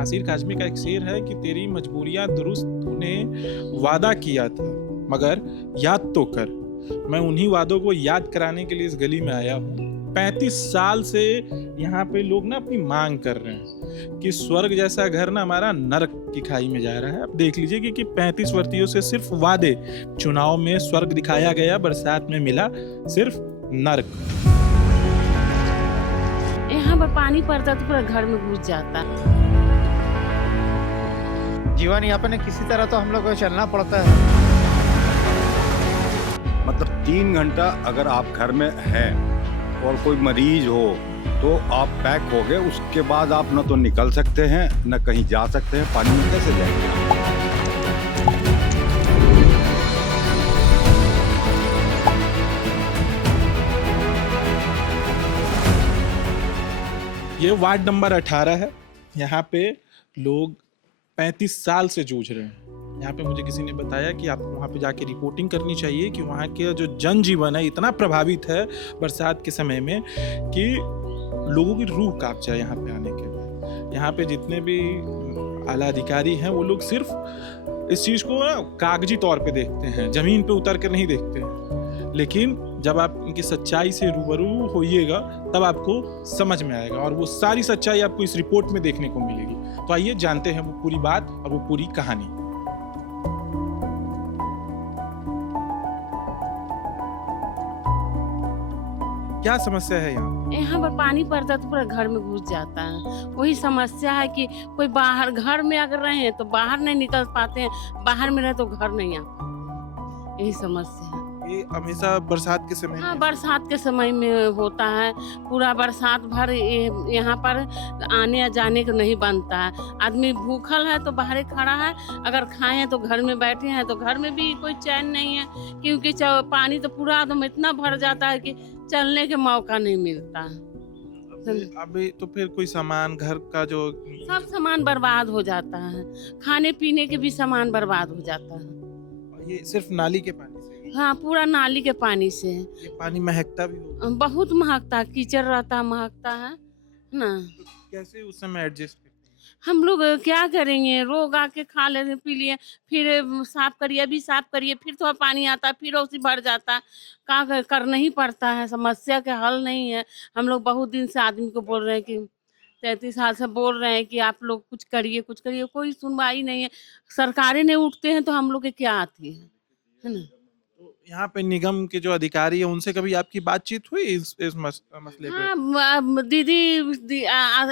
नासिर काज़मी का एक शेर है कि तेरी मजबूरियां दुरुस्त तूने वादा किया था मगर याद तो कर। मैं उन्हीं वादों को याद कराने के लिए इस गली में आया हूँ। 35 साल से यहाँ पे लोग ना अपनी मांग कर रहे हैं कि स्वर्ग जैसा घर ना हमारा नरक की खाई में जा रहा है। अब देख लीजिए कि 35 वर्षियों से सिर्फ वादे, चुनाव में स्वर्ग दिखाया गया, बरसात में मिला सिर्फ नरक। यहाँ पर पानी पड़ता तो पूरा घर में घुस जाता। जीवन यापन किसी तरह तो हम लोग को चलना पड़ता है। मतलब 3 घंटा अगर आप घर में हैं और कोई मरीज हो तो आप पैक हो गए, उसके बाद आप न तो निकल सकते हैं न कहीं जा सकते हैं। पानी में कैसे जाएंगे? ये वार्ड नंबर 18 है। यहाँ पे लोग 35 साल से जूझ रहे हैं। यहाँ पे मुझे किसी ने बताया कि आपको वहाँ पे जाके रिपोर्टिंग करनी चाहिए कि वहाँ के जो जनजीवन है इतना प्रभावित है बरसात के समय में कि लोगों की रूह कांप जाए यहाँ पे आने के बाद। यहाँ पे जितने भी आला अधिकारी हैं वो लोग सिर्फ इस चीज़ को ना कागजी तौर पे देखते हैं, ज़मीन पे उतर कर नहीं देखते हैं। लेकिन जब आप इनकी सच्चाई से रूबरू होइएगा तब आपको समझ में आएगा और वो सारी सच्चाई आपको इस रिपोर्ट में देखने को मिलेगी। तो आइए जानते हैं वो पूरी बात और वो पूरी कहानी। क्या समस्या है यहाँ पर पानी पड़ता तो पूरा घर में घुस जाता है। वही समस्या है कि कोई बाहर घर में अगर रहे तो बाहर नहीं निकल पाते हैं, बाहर में रहे तो घर नहीं आ पाते। यही समस्या है। ये हमेशा बरसात के समय हाँ, में बरसात के समय में होता है। पूरा बरसात भर यहाँ पर आने जाने को नहीं बनता है। आदमी भूखल है तो बाहर खड़ा है, अगर खाए हैं तो घर में बैठे हैं तो घर में भी कोई चैन नहीं है, क्योंकि पानी तो पूरा एकदम इतना भर जाता है कि चलने के मौका नहीं मिलता। अभी तो फिर कोई सामान घर का जो सब सामान बर्बाद हो जाता है, खाने पीने के भी सामान बर्बाद हो जाता है। ये सिर्फ नाली के पानी से ही? हाँ, पूरा नाली के पानी से। ये पानी महकता भी होगा? बहुत महकता, कीचड़ रहता, महकता है ना। तो कैसे उस समय एडजस्ट करते हैं? हम लोग क्या करेंगे, रोग आके खा लेते, पी लिए, फिर साफ करिए, अभी साफ करिए, फिर थोड़ा पानी आता है, फिर उसी भर जाता है। करना ही पड़ता है, समस्या के हल नहीं है। हम लोग बहुत दिन से आदमी को बोल रहे हैं कि 33 साल से बोल रहे हैं कि आप लोग कुछ करिए, कुछ करिए, कोई सुनवाई नहीं है। सरकारें नहीं उठते हैं तो हम लोग के क्या आती है ना। तो यहाँ पे निगम के जो अधिकारी है उनसे कभी आपकी बातचीत हुई इस मसले पे? हाँ,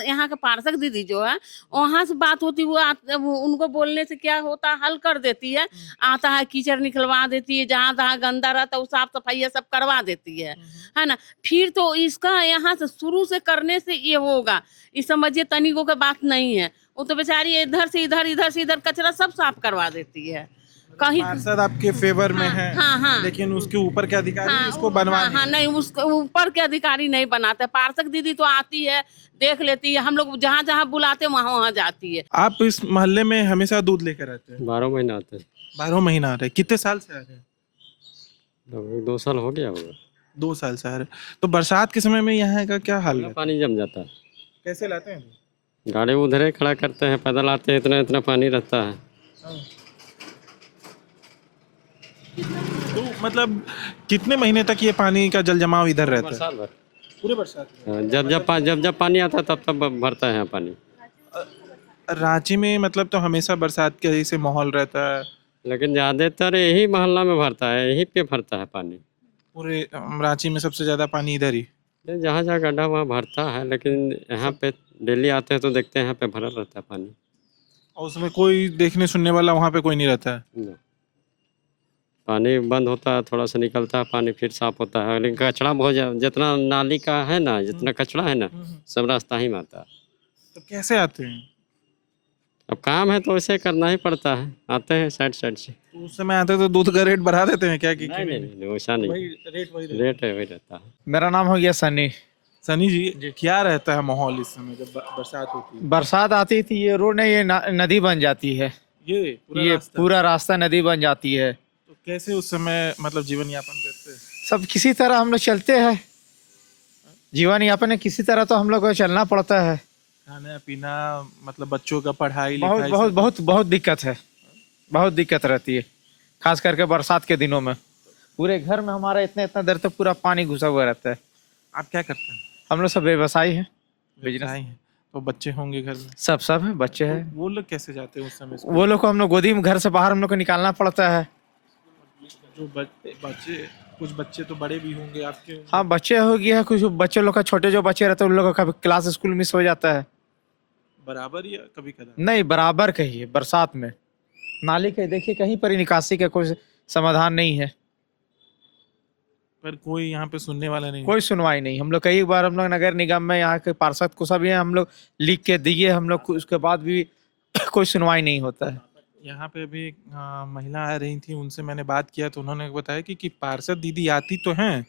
यहाँ के पार्षद दीदी जो है वहाँ से बात होती, वो उनको बोलने से क्या होता, हल कर देती है। आता है, कीचड़ निकलवा देती है, जहाँ जहाँ गंदा रहता है वो साफ सफाई सब करवा देती है ना। फिर तो इसका यहाँ से शुरू से करने से ये होगा, इस समझिए तनिकों का बात नहीं है। वो तो बेचारी इधर से इधर, इधर से इधर कचरा सब साफ करवा देती है। कहीं पार्षद आपके फेवर में है, हाँ। लेकिन उसके ऊपर के अधिकारी उसको बनवा नहीं, उसके ऊपर के अधिकारी नहीं बनाते। पार्षद दीदी तो आती है, देख लेती है, हम लोग जहाँ जहाँ बुलाते हैं वहाँ जाती है। आप इस मोहल्ले में हमेशा दूध लेकर आते हैं? 12 महीना आते हैं। 12 महीना आ रहे हैं? कितने साल से आ रहे हैं? लगभग 2 साल हो गया होगा। 2 साल से आ रहे हैं। तो बरसात के समय में यहाँ का क्या हाल है? पानी जम जाता है। कैसे लाते हैं? गाड़ी उधर ही खड़ा करते हैं, पैदल आते हैं, इतना इतना पानी रहता है। तो मतलब कितने महीने तक ये पानी का जल जमाव इधर रहता है? बरसात भर। पूरे बरसात में? जब पानी आता है तब भरता है यहाँ पानी। रांची में मतलब तो हमेशा बरसात के जैसे माहौल रहता है, लेकिन ज्यादातर यही मोहल्ला में भरता है, यही पे भरता है पानी। पूरे रांची में सबसे ज्यादा पानी इधर ही? जहाँ जहाँ गड्ढा वहाँ भरता है, लेकिन यहाँ पे डेली आते हैं तो देखते हैं यहाँ पे भरा रहता है पानी। और उसमें कोई देखने सुनने वाला वहाँ पे कोई नहीं रहता है? न। पानी बंद होता है, थोड़ा सा निकलता है पानी, फिर साफ होता है। लेकिन कचरा बहुत जितना नाली का है ना, जितना कचरा है ना, सब रास्ता ही में आता है। तो कैसे आते हैं? अब काम है तो वैसे करना ही पड़ता है, आते हैं साइड से। तो उस समय आते तो दूध का रेट बढ़ा देते हैं क्या? कि नहीं, वैसा नहीं, रेट है वही रहता है। मेरा नाम हो गया सनी। सनी जी, क्या रहता है माहौल इस समय जब बरसात होती है? बरसात आती थी, ये रोड नहीं, ये नदी बन जाती है। ये पूरा रास्ता नदी बन जाती है। तो कैसे उस समय मतलब जीवन यापन करते हैं? सब किसी तरह हम लोग चलते हैं, जीवन यापन किसी तरह तो हम लोग को चलना पड़ता है खाना पीना, मतलब बच्चों का पढ़ाई बहुत लिखाई बहुत सब? बहुत बहुत दिक्कत है, बहुत दिक्कत रहती है, खास करके बरसात के दिनों में। पूरे घर में हमारा इतना इतना देर तक पूरा पानी घुसा हुआ रहता है। आप क्या करते हैं? हम लोग सब व्यवसायी हैं, व्यवसाय हैं, तो बच्चे होंगे घर में? सब है, बच्चे तो हैं। वो लोग कैसे जाते हैं उस समय स्कूल? वो लोग को हम लोग गोदी में घर से बाहर हम लोग को निकालना पड़ता है। जो बच्चे, कुछ बच्चे तो बड़े भी होंगे आपके? हाँ, बच्चे हो गए हैं, कुछ बच्चे लोग का, छोटे जो बच्चे रहते हैं उन लोगों का क्लास स्कूल मिस हो जाता है। बराबर या कभी कदा? नहीं, बराबर कहिए, बरसात में नाली के देखिए कहीं पर ही निकासी का कोई समाधान नहीं है, पर कोई यहाँ पे सुनने वाला नहीं? कोई सुनवाई नहीं। हम लोग कई बार हम लोग नगर निगम में यहाँ के पार्षद को सभी हम लोग लिख के दिए हम लोग को, उसके बाद भी कोई सुनवाई नहीं होता है। यहाँ पे भी महिला आ रही थी, उनसे मैंने बात किया तो उन्होंने बताया कि पार्षद दीदी आती तो हैं,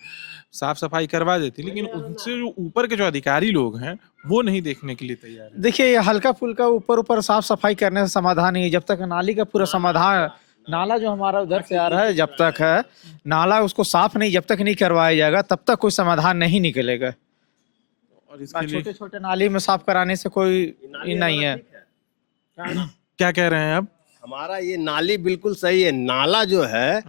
साफ सफाई करवा देती, लेकिन उनसे जो ऊपर के जो अधिकारी लोग हैं वो नहीं देखने के लिए तैयार है। देखिए, ये हल्का फुल्का ऊपर ऊपर साफ सफाई करने से समाधान नहीं है। जब तक नाली का पूरा समाधान, नाला जो हमारा उधर से आ रहा है, जब तक है नाला उसको साफ नहीं, जब तक नहीं करवाया जाएगा तब तक कोई समाधान नहीं निकलेगा। और इसके लिए छोटे छोटे नाली में साफ कराने से कोई नहीं है। क्या कह रहे हैं आप? हमारा ये नाली बिल्कुल सही है। नाला जो है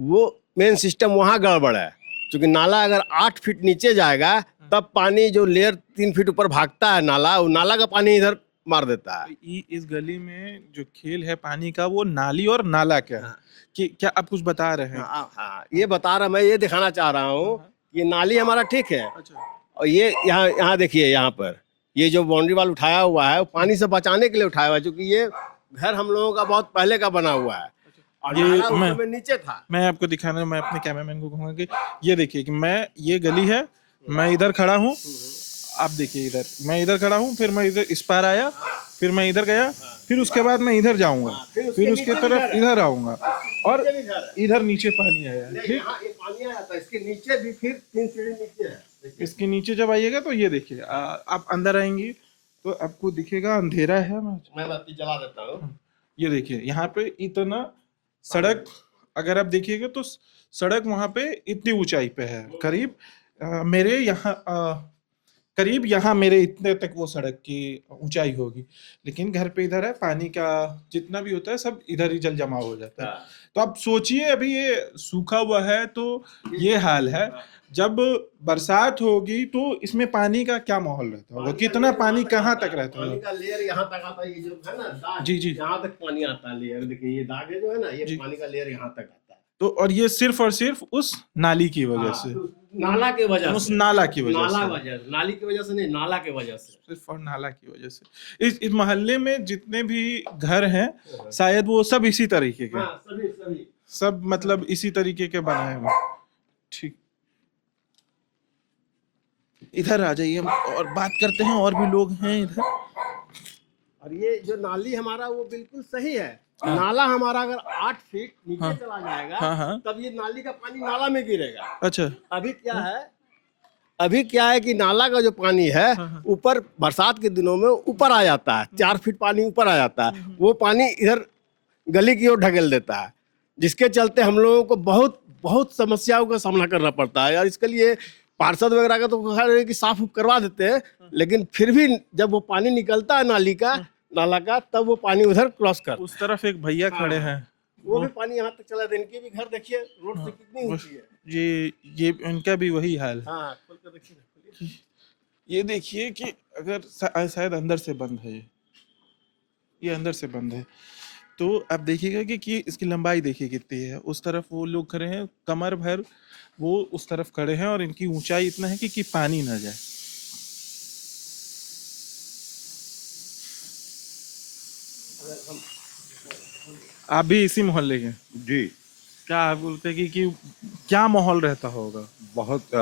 वो मेन सिस्टम वहाँ गड़बड़ है, क्योंकि नाला अगर 8 फीट नीचे जाएगा तब पानी जो लेयर 3 फीट ऊपर भागता है नाला, वो नाला का पानी इधर मार देता है। इस गली में जो खेल है पानी का, वो नाली और नाला क्या है? कि क्या आप कुछ बता रहे हैं? हाँ, ये बता रहा, मैं ये दिखाना चाह रहा हूँ ये नाली हमारा ठीक है। अच्छा, और ये यहाँ देखिए, यहाँ पर ये जो बाउंड्री वाल उठाया हुआ है वो पानी से बचाने के लिए उठाया हुआ है, क्योंकि ये घर हम लोगों का बहुत पहले का बना हुआ है और ये नाला उस मैं- समय नीचे था। मैं आपको दिखाना, मैं अपने कैमरामैन को कहूंगा कि ये देखिए कि मैं, ये गली है, मैं इधर खड़ा हूँ, आप देखिए इधर मैं इधर खड़ा हूँ, फिर मैं इधर इस पार आया, फिर मैं इधर गया, फिर उसके बाद मैं इधर जाऊंगा, फिर उसके तरफ इधर आऊंगा और इधर नीचे पानी आया, ठीक? यहाँ ये पानी आया था, इसके नीचे भी फिर 3 सीढ़ी नीचे है। इसके नीचे जब आइएगा तो ये देखिए, आप अंदर आएंगे तो आपको दिखेगा अंधेरा है। मैं बत्ती जला देता हूँ। ये देखिए यहाँ पे इतना सड़क, अगर आप देखिएगा तो सड़क वहाँ पे इतनी ऊंचाई पे है, करीब मेरे यहाँ करीब यहाँ मेरे इतने तक वो सड़क की ऊंचाई होगी, लेकिन घर पे इधर है, पानी का जितना भी होता है सब इधर ही जल जमा हो जाता है। तो आप सोचिए, अभी ये सूखा हुआ है तो ये हाल है, जब बरसात होगी तो इसमें पानी का क्या माहौल रहता होगा, कितना पानी कहाँ तक रहता पानी होगा? का लेयर यहाँ तक आता है, ये जो है ना दाग, जी, जी। यहाँ तक पानी आता है लेयर, देखिए ये दाग है जो है ना, ये जी। पानी का लेयर यहाँ तक आता है। तो और ये सिर्फ और सिर्फ उस नाली की वजह से, हाँ, नाला की वजह उस से, नाला की वजह नाला से, वजह, नाली की वजह से नहीं, नाला की वजह से। सिर्फ और नाला की वजह से। इस मोहल्ले में जितने भी घर हैं शायद वो सब इसी तरीके के, हाँ, सभी सब मतलब इसी तरीके के बनाए हुए। ठीक, इधर आ जाइए हम और बात करते हैं, और भी लोग हैं इधर। और ये जो नाली हमारा वो बिल्कुल सही है। नाला हमारा अगर 8 फीट नीचे हाँ। चला जाएगा हाँ, हाँ। तब ये नाली का पानी नाला में गिरेगा। अच्छा, अभी क्या है कि नाला का जो पानी है हाँ। ऊपर बरसात के दिनों में ऊपर आ जाता है, 4 फीट पानी ऊपर आ जाता है, वो पानी इधर गली की ओर ढकेल देता है, जिसके चलते हम लोगों को बहुत बहुत समस्याओं का सामना करना पड़ता है। और इसके लिए पार्षद वगैरह का तो खैर है कि साफ करवा देते हैं, लेकिन फिर भी जब वो पानी निकलता है नाला का तब वो पानी उधर क्रॉस कर, उस तरफ एक भैया खड़े हैं, वो भी पानी यहाँ तक चला जाता है। इनके भी घर देखिए रोड से कितनी ऊंची है। ये उनका भी वही हाल है। हाँ, खोल कर देखिए ना। ये देखिए कि अगर शायद अंदर से बंद है, ये अंदर से बंद है, तो आप देखिएगा कि इसकी लंबाई देखिए कितनी है। उस तरफ वो लोग खड़े हैं, कमर भर वो उस तरफ खड़े हैं, और इनकी ऊंचाई इतना है कि पानी ना जाए। आप भी इसी मोहल्ले के? जी, क्या आप बोलते हैं कि क्या माहौल रहता होगा? बहुत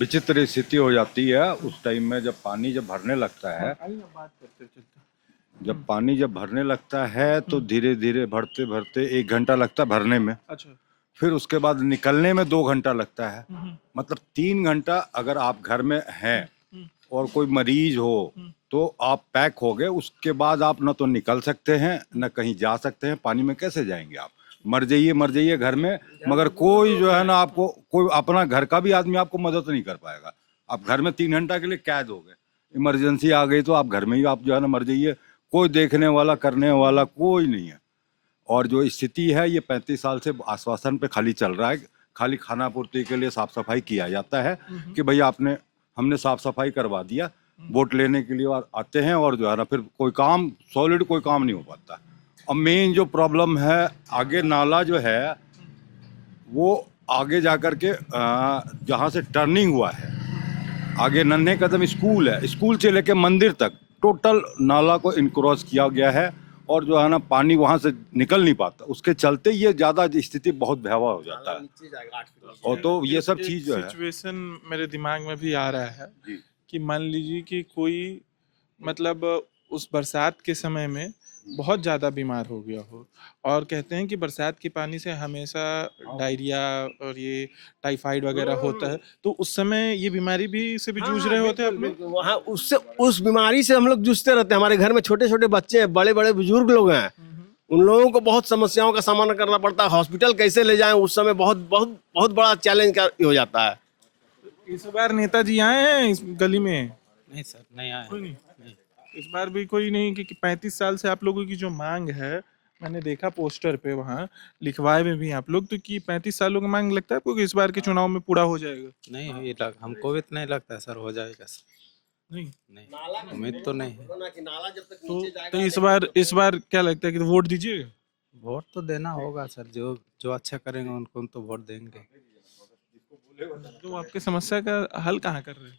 विचित्र स्थिति हो जाती है उस टाइम में, जब पानी जब भरने लगता है। बात करते चलते। जब पानी जब भरने लगता है तो धीरे धीरे भरते भरते 1 घंटा लगता है भरने में, अच्छा, फिर उसके बाद निकलने में 2 घंटा लगता है। मतलब 3 घंटा अगर आप घर में हैं और कोई मरीज हो तो आप पैक हो गए, उसके बाद आप न तो निकल सकते हैं न कहीं जा सकते हैं। पानी में कैसे जाएंगे आप? मर जाइए घर में, मगर कोई जो है ना, आपको कोई अपना घर का भी आदमी आपको मदद नहीं कर पाएगा। आप घर में 3 घंटा के लिए कैद हो गए, इमरजेंसी आ गई तो आप घर में ही आप जो है ना मर जाइए, कोई देखने वाला करने वाला कोई नहीं है। और जो स्थिति है ये 35 साल से आश्वासन पे खाली चल रहा है, खाली खाना पूर्ति के लिए साफ सफाई किया जाता है कि भैया हमने साफ सफाई करवा दिया, वोट लेने के लिए आते हैं और जो है ना फिर कोई काम सॉलिड कोई काम नहीं हो पाता। अब मेन जो प्रॉब्लम है आगे नाला जो है वो आगे जाकर के जहाँ से टर्निंग हुआ है, आगे नन्हे कदम स्कूल है, स्कूल से लेके मंदिर तक टोटल नाला को इनक्रॉस किया गया है और जो है ना पानी वहाँ से निकल नहीं पाता, उसके चलते ये ज़्यादा स्थिति बहुत भयावह हो जाता है। और तो ये सब चीज़ जो है सिचुएशन मेरे दिमाग में भी आ रहा है जी। कि मान लीजिए कि कोई मतलब उस बरसात के समय में बहुत ज़्यादा बीमार हो गया हो, और कहते हैं कि बरसात के पानी से हमेशा डायरिया और ये टाइफाइड वगैरह होता है, तो उस समय ये बीमारी भी से भी जूझ रहे होते हैं आप लोग? वहाँ उससे उस बीमारी से हम लोग जूझते रहते हैं। हमारे घर में छोटे छोटे बच्चे हैं, बड़े बड़े बुजुर्ग लोग हैं, उन लोगों को बहुत समस्याओं का सामना करना पड़ता है। हॉस्पिटल कैसे ले जाएं उस समय बहुत बहुत बहुत बड़ा चैलेंज हो जाता है। इस बार नेताजी आए हैं इस गली में? नहीं सर, नहीं आए। कोई नहीं। इस बार भी कोई नहीं, कि 35 साल से आप लोगों की जो मांग है, मैंने देखा पोस्टर पे वहाँ लिखवाए में भी आप लोग, तो कि 35 सालों की मांग लगता है आपको कि इस बार के चुनाव में पूरा हो जाएगा? नहीं ये हमको भी तो नहीं लगता है सर हो जाएगा सर। नहीं नहीं, उम्मीद तो नहीं है। तो इस बार क्या लगता है कि वोट दीजिएगा? वोट तो देना होगा सर, जो जो अच्छा करेंगे उनको तो वोट देंगे। तो आपके समस्या का हल कहाँ कर रहे हैं?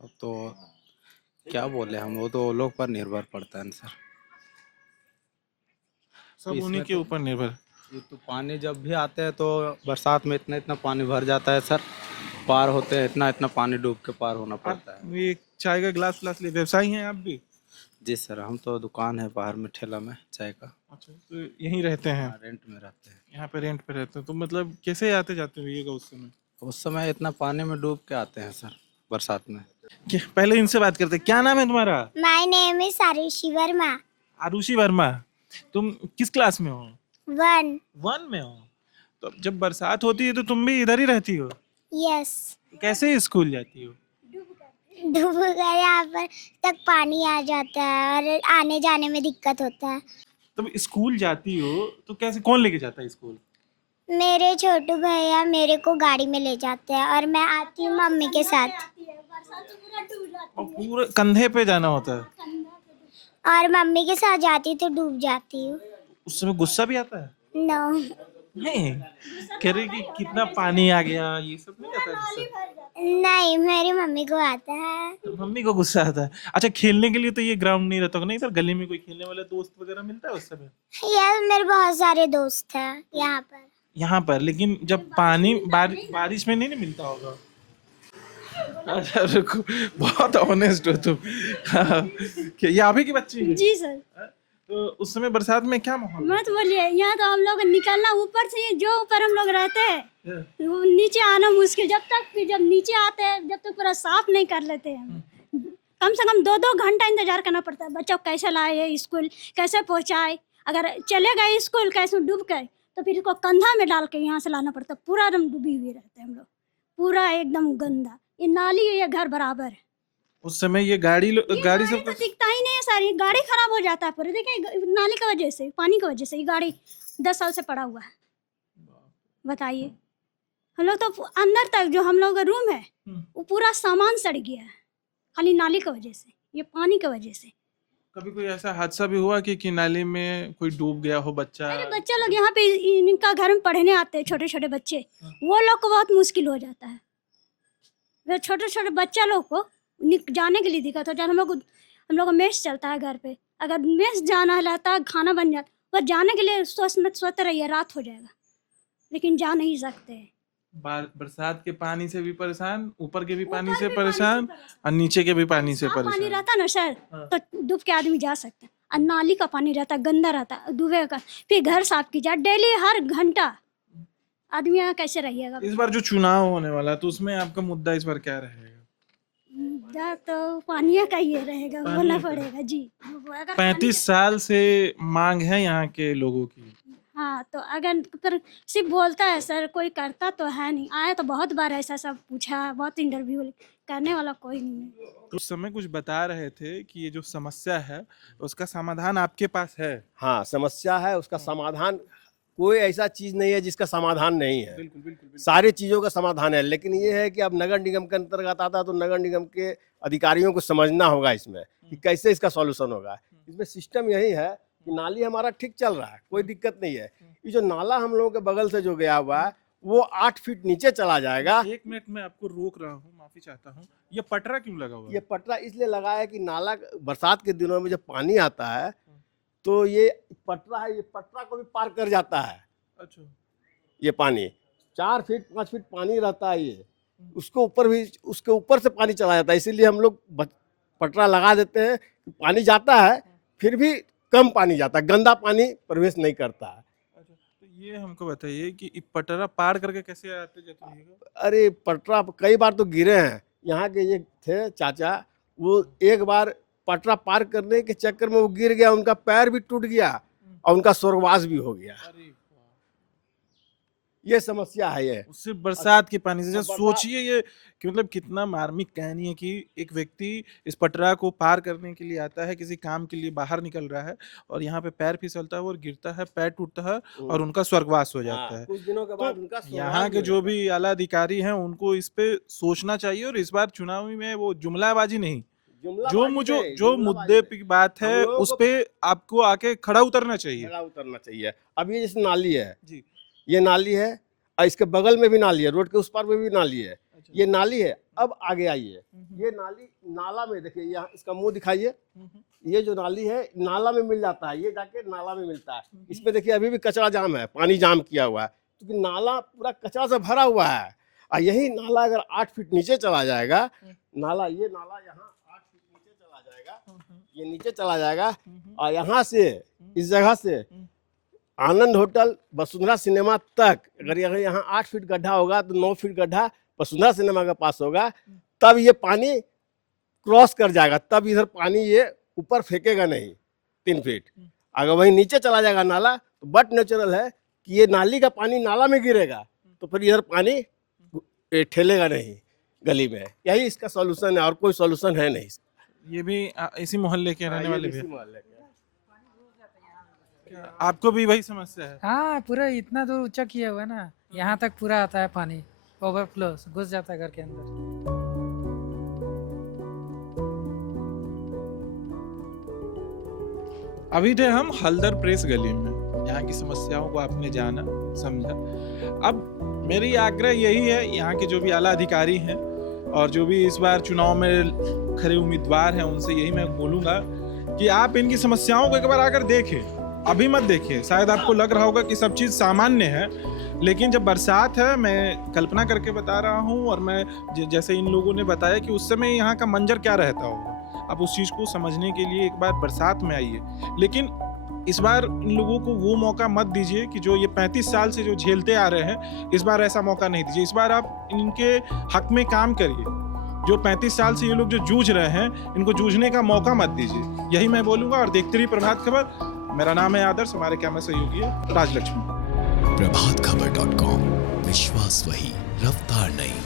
अब तो क्या बोले हम, वो तो लोग पर निर्भर पड़ता है ना सर। सब इसमें उन्हीं के तो- ऊपर निर्भर। ये तो पानी जब भी आते हैं तो बरसात में इतना इतना पानी भर जाता है सर, पार होते हैं इतना इतना पानी डूब के पार होना पड़ता है। ये चाय का गिलास ले, व्यवसायी हैं आप भी? जी सर, हम तो दुकान है बाहर में ठेला में चाय का। अच्छा, तो यहीं रहते हैं? रेंट में रहते हैं। यहाँ पे रेंट पे रहते हैं, तो मतलब कैसे आते जाते होइएगा उस समय? उस समय इतना पानी में डूब के आते हैं सर बरसात में। पहले इनसे बात करते हैं। क्या नाम है तुम्हारा? My name is Arushi Verma. Arushi Verma. तुम किस क्लास में हो? 1. 1 में हो? तो जब बरसात होती है तो तुम भी इधर ही रहती हो? Yes. कैसे स्कूल जाती हो? डूब गए, यहाँ पर तक पानी आ जाता है और आने जाने में दिक्कत होता है। तब स्कूल जाती हो तो कैसे, कौन लेके जाता है स्कूल? मेरे छोटू भैया मेरे को गाड़ी में ले जाते हैं और मैं आती हूँ मम्मी के साथ। और पूरे कंधे पे जाना होता है? और मम्मी के साथ जाती तो डूब जाती हूँ। उस समय गुस्सा भी आता है? नो, नहीं, कह रही कि कितना पानी आ गया, ये सब नहीं आता है गुस्सा? नहीं, मेरी मम्मी को आता है। तो मम्मी को गुस्सा आता है। अच्छा, खेलने के लिए तो ये ग्राउंड नहीं रहता होगा? नहीं सर, गली में कोई खेलने वाला दोस्त वगैरह मिलता है उस समय? यार मेरे बहुत सारे दोस्त हैं यहाँ पर। लेकिन जब पानी बारिश में नहीं मिलता होगा? अच्छा रुको, बहुत ऑनेस्ट हो तुम। क्या ये आप ही की बच्ची है? जी सर। तो उस समय बरसात में क्या माहौल है? मत बोलिए, यहाँ तो हम लोग निकलना ऊपर से, जो ऊपर हम लोग रहते हैं हाँ। वो नीचे आना मुश्किल। जब नीचे आते हैं, जब तक पूरा साफ नहीं कर लेते हैं, कम से कम 2-2 घंटा इंतजार करना पड़ता है। बच्चों को कैसे लाए स्कूल, कैसे पहुँचाए, अगर चले गए स्कूल कैसे डूब गए तो फिर इसको कंधा में डाल के यहाँ से लाना पड़ता है। पूरा एकदम डूबी हुई रहते हैं हम लोग, पूरा एकदम गंदा। ये नाली ये घर बराबर है। उस समय ये गाड़ी सब तो दिखता ही नहीं है सर, ये गाड़ी खराब हो जाता है पूरे। देखिए नाली की वजह से, पानी की वजह से ये गाड़ी 10 साल से पड़ा हुआ है। बताइए, हम लोग तो अंदर तक जो हम लोग का रूम है वो पूरा सामान सड़ गया है, खाली नाली की वजह से, ये पानी की वजह से। कभी कोई ऐसा हादसा भी हुआ कि नाली में कोई डूब गया हो बच्चा? अरे बच्चे लोग यहाँ पे इनका घर में पढ़ने आते हैं, छोटे छोटे बच्चे, वो लोग को बहुत मुश्किल हो जाता है। वे छोटे छोटे बच्चा लोग को जाने के लिए दिक्कत हो जाता है। हम लोग का मेस चलता है घर पे, अगर मेस जाना रहता है, खाना बन जाता, वह जाने के लिए सोचते रहिए रात हो जाएगा, लेकिन जा नहीं सकते। बरसात के पानी से भी परेशान, ऊपर के भी पानी ऊपर से भी परेशान, और नीचे के भी पानी से साफ पानी परेशान। रहता ना सर हाँ। तो डूब के आदमी जा सकता है, और नाली का पानी रहता गंदा रहता, डूबेगा, फिर घर साफ कीजिए डेली हर घंटा, आदमी यहाँ कैसे रहिएगा? इस बार जो चुनाव होने वाला है तो उसमें आपका मुद्दा इस बार क्या रहेगा? मुद्दा तो पानी का ही रहेगा, बोलना पड़ेगा जी। अगर 35 साल से मांग है यहाँ के लोगों की, हाँ तो अगर पर सिर्फ बोलता है सर, कोई करता तो है नहीं। आया तो बहुत बार ऐसा सब पूछा, बहुत इंटरव्यू करने वाला कोई नहीं है। तो उस समय कुछ बता रहे थे कि ये जो समस्या है उसका समाधान आपके पास है। हाँ, समस्या है, उसका समाधान कोई ऐसा चीज नहीं है जिसका समाधान नहीं है। बिल्कुल बिल्कुल सारी चीजों का समाधान है, लेकिन ये है कि अब नगर निगम के अंतर्गत आता है तो नगर निगम के अधिकारियों को समझना होगा इसमें कि कैसे इसका सॉल्यूशन होगा। इसमें सिस्टम यही है कि नाली हमारा ठीक चल रहा है, कोई दिक्कत नहीं है। ये जो नाला हम लोगों के बगल से जो गया हुआ है वो 8 फीट नीचे चला जाएगा। 1 मिनट में आपको रोक रहा हूँ, माफी चाहता हूँ। ये पटरा क्यों लगा हुआ ये है? पटरा इसलिए लगा है कि नाला बरसात के दिनों में जब पानी आता है तो ये पटरा है, ये पटरा को भी पार कर जाता है। अच्छा, ये पानी 4 फीट 5 फीट पानी रहता है, ये उसको ऊपर भी, उसके ऊपर से पानी चला जाता है। इसीलिए हम लोग पटरा लगा देते हैं। पानी जाता है फिर भी कम पानी जाता है, गंदा पानी प्रवेश नहीं करता है। अच्छा, तो ये हमको बताइए कि ये पटरा पार करके कैसे आते जाते हैं? अरे पटरा कई बार तो गिरे हैं। यहाँ के ये थे चाचा, वो एक बार पटरा पार करने के चक्कर में वो गिर गया, उनका पैर भी टूट गया और उनका स्वर्गवास भी हो गया। अरे वाह। ये समस्या है ये। उससे बरसात के पानी से बरसात- सोचिए ये कि मतलब कितना मार्मिक कहानी है कि एक व्यक्ति इस पटरा को पार करने के लिए आता है, किसी काम के लिए बाहर निकल रहा है और यहाँ पे पैर फिसलता है और गिरता है, पैर टूटता है और उनका स्वर्गवास हो जाता हाँ, है। कुछ दिनों के बाद तो उनका स्वर्गवास यहाँ के हो जो जाता है। भी आला अधिकारी हैं उनको इस पे सोचना चाहिए और इस बार चुनावी में वो जुमलाबाजी नहीं, जुमलाबाजी जो नहीं, मुद्दे जुमलाबाजी की बात हम है लोगों उस को- पे आपको आके खड़ा उतरना चाहिए। खड़ा उतरना चाहिए। अब ये जैसे नाली है, जी। ये नाली है और इसके बगल में भी नाली है, रोड के उस पार में भी नाली है। अच्छा। ये नाली है। अब आगे आइए, हम्म, ये नाली नाला में देखिए, यहाँ इसका मुंह दिखाइए। हम्म, ये जो नाली है नाला में मिल जाता है, ये जाके नाला में मिलता है। इसमें देखिए अभी भी कचरा जाम है, पानी जाम किया हुआ है क्योंकि नाला पूरा कचरा से भरा हुआ है। और यही नाला अगर 8 फीट नीचे चला जाएगा, नाला ये नाला यहाँ 8 फीट नीचे चला जाएगा, ये नीचे चला जाएगा और यहाँ से इस जगह से आनंद होटल वसुंधरा सिनेमा तक अगर यहाँ 8 फीट गड्ढा होगा तो 9 फीट गड्ढा वसुंधरा सिनेमा के पास होगा, तब ये पानी क्रॉस कर जाएगा, तब इधर पानी ये ऊपर फेंकेगा नहीं 3 फीट। अगर वहीं नीचे चला जाएगा नाला तो बट नेचुरल है कि ये नाली का पानी नाला में गिरेगा तो फिर इधर पानी ठेलेगा नहीं गली में। यही इसका सॉल्यूशन है और कोई सॉल्यूशन है नहीं। ये भी इसी मोहल्ले के रहने ये वाले भी भी इसी हैं। मोहल्ले के हैं। क्या आपको भी वही समस्या है? हाँ, पूरा इतना दूर ऊंचा किया हुआ है ना, यहाँ तक पूरा आता है पानी, ओवरफ्लो घुस जाता है घर के अंदर। अभी थे हम हल्दर प्रेस गली में, यहाँ की समस्याओं को आपने जाना समझा। अब मेरी आग्रह यही है, यहाँ के जो भी आला अधिकारी हैं और जो भी इस बार चुनाव में खड़े उम्मीदवार हैं उनसे यही मैं बोलूँगा कि आप इनकी समस्याओं को एक बार आकर देखें, अभी मत देखिए। शायद आपको लग रहा होगा कि सब चीज़ सामान्य है, लेकिन जब बरसात है, मैं कल्पना करके बता रहा हूँ और मैं जैसे इन लोगों ने बताया कि उस समय यहाँ का मंजर क्या रहता होगा, आप उस चीज़ को समझने के लिए एक बार बरसात में आइए। लेकिन इस बार इन लोगों को वो मौका मत दीजिए कि जो ये 35 साल से जो झेलते आ रहे हैं, इस बार ऐसा मौका नहीं दीजिए। इस बार आप इनके हक में काम करिए। जो 35 साल से ये लोग जो जूझ रहे हैं, इनको जूझने का मौका मत दीजिए। यही मैं बोलूँगा और देखते रहिए प्रभात खबर। मेरा नाम है आदर्श, हमारे कैमरा सहयोगी है राजलक्ष्मी। प्रभातखबर.com, विश्वास वही, रफ्तार नहीं।